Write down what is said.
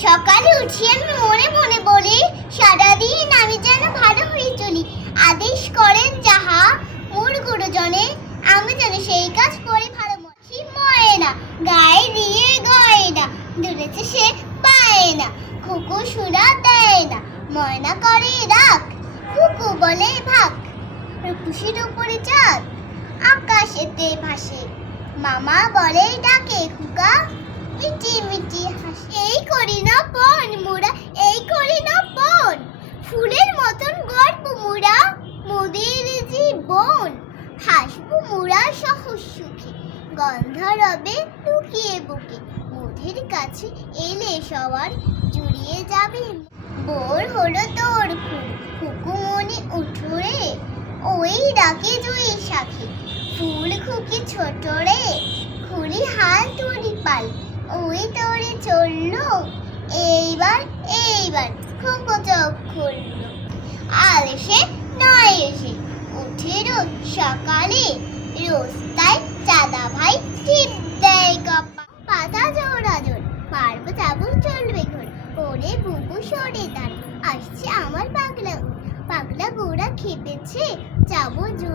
সকালে উঠি আমি মনে মনে বলি, সারাদিন আমি যেন ভালো হয়ে চলি। আদেশ করেন যাহা মোর গুরুজনে, আমি যেন সেই কাজ করে ভালো মনে। মরে না গায়ে দিয়ে গয় না দূরেছে সে পায় না কুকু সুরা দেয় না, ময়না করে রাখ কুকু বলে ভাগ। রূপসীর উপরে চাঁদ, আকাশেতে ভাসে, মামা বলে ডাকে খুকা, মিটি মিটি মোরা মোদের জীবন। হাসবো মোরা সহজ সুখে। গন্ধ রবে লুকিয়ে বুকে। মোদের কাছে এলে সবার জুড়িয়ে যাবে। বোর হলো তোর হুকুমনি উঠুরে। ওই ডাকে জুই সাখে ফুল খুকি ছোট রে খুলি হাল তুলি পাল, ওই তোরে চলল। এইবার এইবার খুকো চোখ খুললো। আলসে নয় এসে উঠে রোজ সকালে রোস্তায় চাঁদা ভাই টিপ দেয় কপা পাতা জোড়া জোর পারব যাব চলবে ঘোর, ওরে বুবু সরে দাঁড়, আসছে আমার পাগলা। পাগলা গোড়া খেপেছে, যাব জোরে